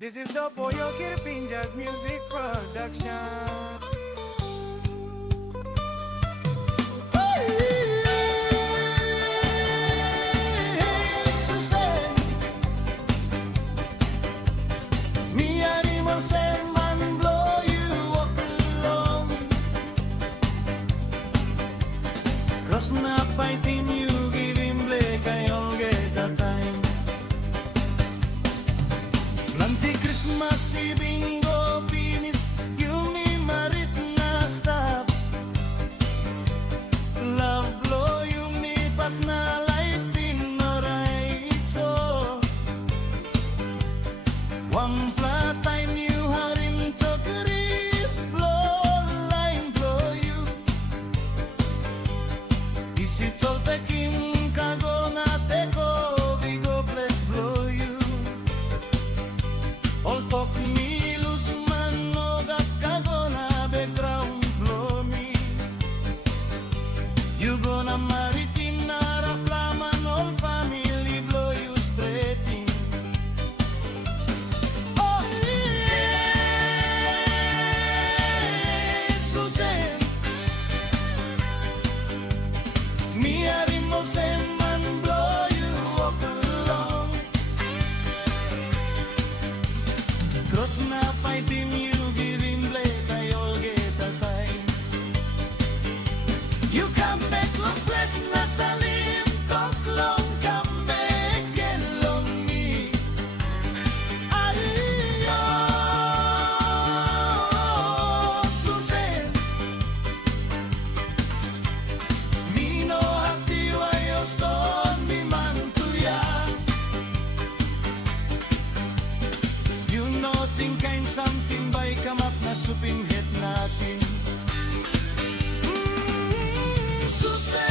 This is the Pollo Kirpinjas music production. Me animals and man blow you up along. Cross na fighting you give him black I all get the time. Nanti Christmas bingo finish you me marit na stop. Love blow you me pas na light pin alright so. One flat time you had him to Chris blow line blow you. Is it all the kim kago na teko bigo bless blow you. All talk me lose man no gat kago na background blow me. You gonna marry him na raplaman all family blow you straight in. Oh, Susan, me a rimos and man blow you up along. Cross na fight him, you give him black, I all get a time. You come back, look bless na salim, cock long, come back and long me. Susan, me no hati wayos ton mi mantuya. You know think kind something by come up na suping hit natin. Susan.